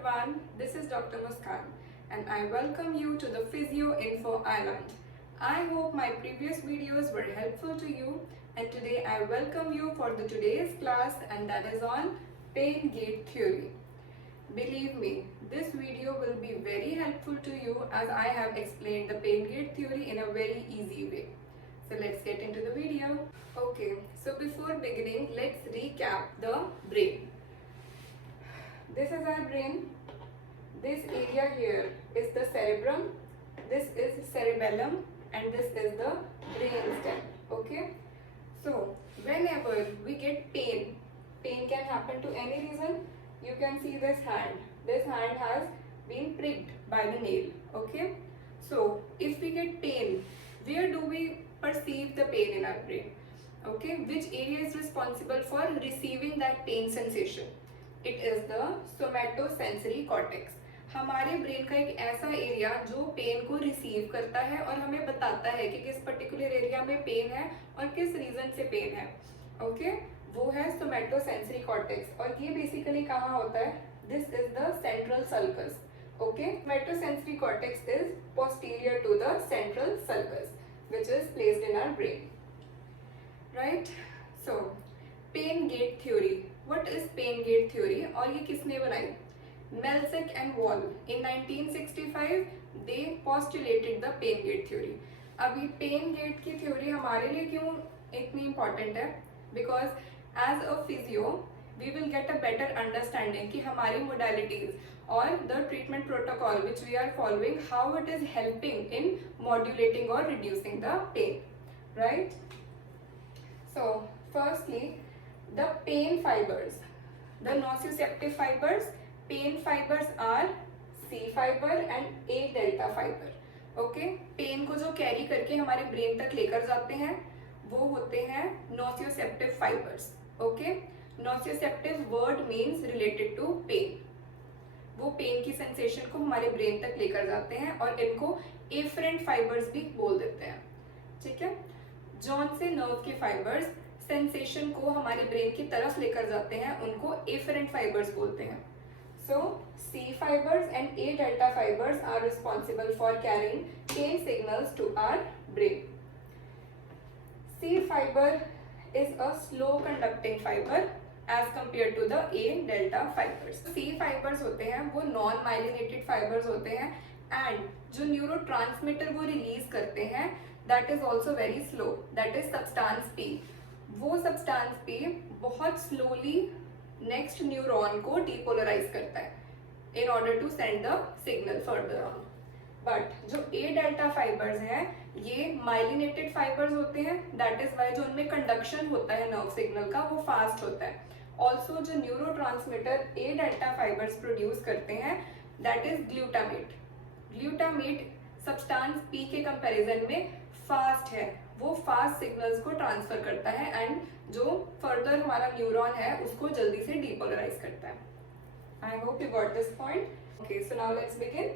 everyone, this is Dr. Muskan and I welcome you to the Physio Info Island. I hope my previous videos were helpful to you and today I welcome you for the today's class and that is on pain gate theory. Believe me, this video will be very helpful to you as I have explained the pain gate theory in a very easy way. So let's get into the video. Okay, so before beginning, let's recap the brain. This is our brain. This area here is the cerebrum, this is cerebellum and this is the brainstem. Okay, so whenever we get pain can happen to any reason. You can see this hand has been pricked by the nail. Okay, so if we get pain, where do we perceive the pain in our brain? Okay, which area is responsible for receiving that pain sensation? It is the somatosensory cortex. हमारे ब्रेन का एक ऐसा एरिया जो पेन को रिसीव करता है और हमें बताता है कि किस पर्टिकुलर एरिया में पेन है और किस रीजन से पेन है. ओके, वो है सोमैटोसेंसरी कॉर्टेक्स और ये बेसिकली कहाँ होता है? This is the central sulcus. Okay, somatosensory cortex is posterior to the central sulcus which is placed in our brain. Right? So, pain gate theory. What is pain gate theory? और ये किसने बनाई? Melzick and Wall. In 1965, they postulated the pain gate theory. अभी pain gate की theory हमारे लिए क्यों इतनी important है? Because as a physio, we will get a better understanding कि हमारी modalities और the treatment protocol which we are following, how it is helping in modulating or reducing the pain, right? So, firstly, the pain fibers, the nociceptive fibers, pain fibers are C fiber and A delta fiber. Okay, pain को जो carry करके हमारे brain तक लेकर जाते हैं, वो होते हैं nociceptive fibers. Okay, nociceptive word means related to pain. वो पेन की सेंसेशन को हमारे ब्रेन तक लेकर जाते हैं और इनको एफरेंट फाइबर्स भी बोल देते हैं. ठीक है, जॉन से नर्व के फाइबर्स सेंसेशन को हमारे ब्रेन की तरफ लेकर जाते हैं, उनको एफरेंट फाइबर्स बोलते हैं. So C fibres and A delta fibres are responsible for carrying pain signals to our brain. C fibre is a slow conducting fibre as compared to the A delta fibers. C fibers होते हैं वो non myelinated fibers होते हैं and जो neurotransmitter वो release करते हैं that is also very slow, that is substance P. वो substance P बहुत slowly next neuron को depolarize करता है in order to send the signal further on. But जो A delta fibers हैं ये myelinated fibers होते हैं, that is why जो उनमें conduction होता है nerve signal का वो fast होता है. ऑल्सो जो न्यूरोट्रांसमीटर ए डेल्टा फाइबर्स प्रोड्यूस करते हैं that is glutamate. Glutamate substance P के कंपैरिजन में फास्ट है, वो फास्ट सिग्नल्स को ट्रांसफर करता है एंड जो फर्दर हमारा न्यूरॉन है उसको जल्दी से डीपोलराइज करता है. I hope you got this point. Okay, so now let's begin.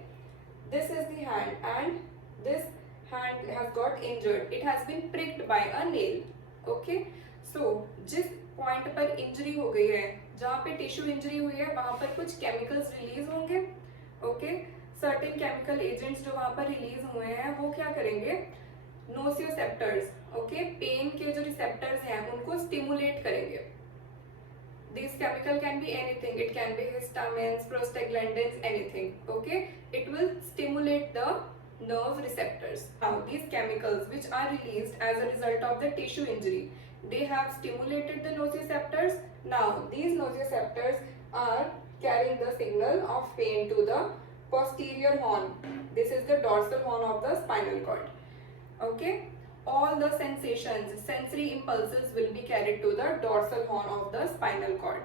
This is the hand and this hand has got injured, it has been pricked by a nail. Okay, so जिस point पर इंजरी हो गई है, जहाँ पे tissue injury हुई है वहां पर कुछ केमिकल्स रिलीज होंगे. ओके, सर्टेन केमिकल एजेंट्स जो वहां पर रिलीज हुए हैं वो क्या करेंगे? नोसियोसेप्टर्स, ओके, पेन के जो रिसेप्टर्स हैं उनको स्टिमुलेट करेंगे. This chemical can be anything, it can be histamines, prostaglandins, anything. Okay, it will stimulate the nerve receptors. Now these chemicals which are released as a result of the tissue injury, they have stimulated the nociceptors. Now these nociceptors are carrying the signal of pain to the posterior horn. This is the dorsal horn of the spinal cord. Okay, all the sensations, sensory impulses will be carried to the dorsal horn of the spinal cord.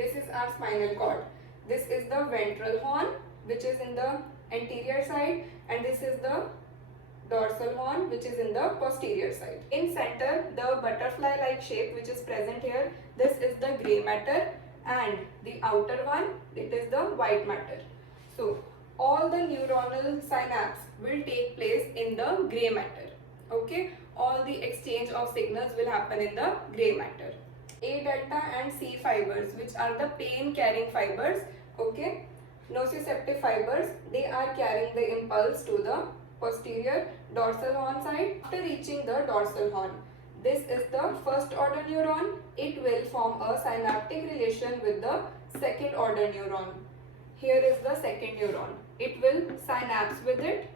This is our spinal cord. This is the ventral horn which is in the anterior side and this is the dorsal horn which is in the posterior side. In center, the butterfly like shape which is present here, this is the gray matter and the outer one, it is the white matter. So all the neuronal synapse will take place in the gray matter. Okay, all the exchange of signals will happen in the gray matter. A delta and C fibers, which are the pain carrying fibers, Okay, nociceptive fibers, they are carrying the impulse to the posterior dorsal horn side. After reaching the dorsal horn, this is the first order neuron. It will form a synaptic relation with the second order neuron. Here is the second neuron. It will synapse with it.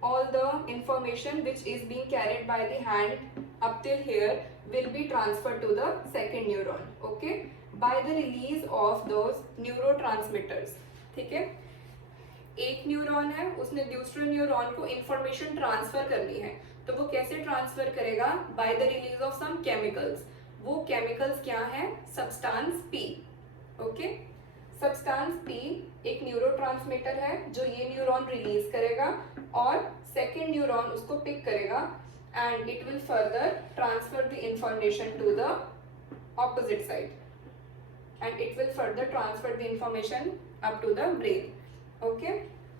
All the information which is being carried by the hand up till here will be transferred to the second neuron. Okay, by the release of those neurotransmitters. ठीक है, एक न्यूरॉन है, उसने दूसरे न्यूरॉन को information transfer करनी है, तो वो कैसे ट्रांसफर करेगा? By the release of some chemicals. वो केमिकल्स क्या है? Substance P. Okay, substance P एक न्यूरोट्रांसमीटर है जो ये न्यूरॉन रिलीज करेगा और सेकेंड न्यूरॉन उसको पिक करेगा and it will further transfer the information to the opposite side and it will further transfer the information up to the brain. Okay,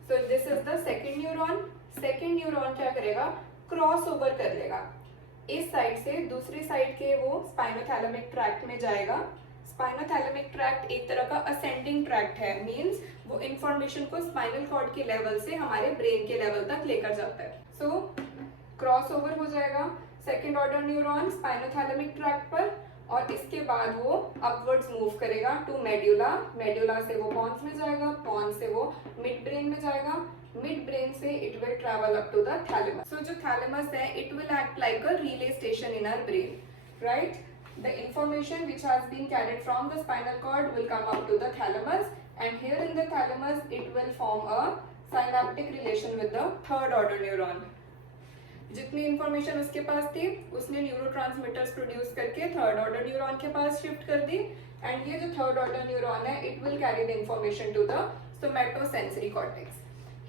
so this is the second neuron. second neuron क्या करेगा? Cross over कर लेगा, इस साइड से दूसरी साइड के वो spinothalamic tract में जाएगा. स्पाइनोथैलेमिक ट्रैक्ट एक तरह का असेंडिंग ट्रैक्ट है, मींस वो इंफॉर्मेशन को स्पाइनल कॉर्ड के लेवल से हमारे ब्रेन के लेवल तक लेकर जाता है. सो क्रॉस ओवर हो जाएगा second order neuron spinothalamic tract पर और इसके बाद वो अपवर्ड्स मूव करेगा टू मेड्यूला. मेड्यूला से वो पॉन्स में जाएगा, पॉन्स से वो मिड ब्रेन में जाएगा, मिड ब्रेन से it will travel up to the thalamus. So जो थैलेमस है it will act like a relay station in our brain, right? The information which has been carried from the spinal cord will come up to the thalamus and here in the thalamus it will form a synaptic relation with the third order neuron. जितनी information उसके पास थी उसने neurotransmitters produce करके third order neuron के पास shift कर दी एंड ये जो थर्ड ऑर्डर न्यूरॉन है it will carry the information to the somatosensory cortex.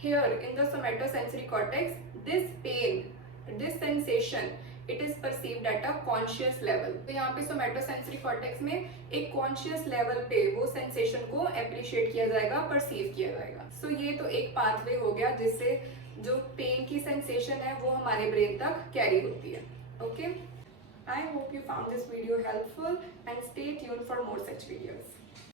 Here in the somatosensory cortex this pain, this sensation it is perceived at a conscious level. तो यहाँ पे सोमैटोसेंसरी कॉर्टेक्स में एक कॉन्शियस लेवल पे वो सेंसेशन को एप्रिशिएट किया जाएगा, परसीव किया जाएगा. सो ये तो एक पाथवे हो गया जिससे जो पेन की सेंसेशन है वो हमारे ब्रेन तक कैरी होती है. ओके, आई hope you found this video helpful and stay tuned for more such वीडियोस.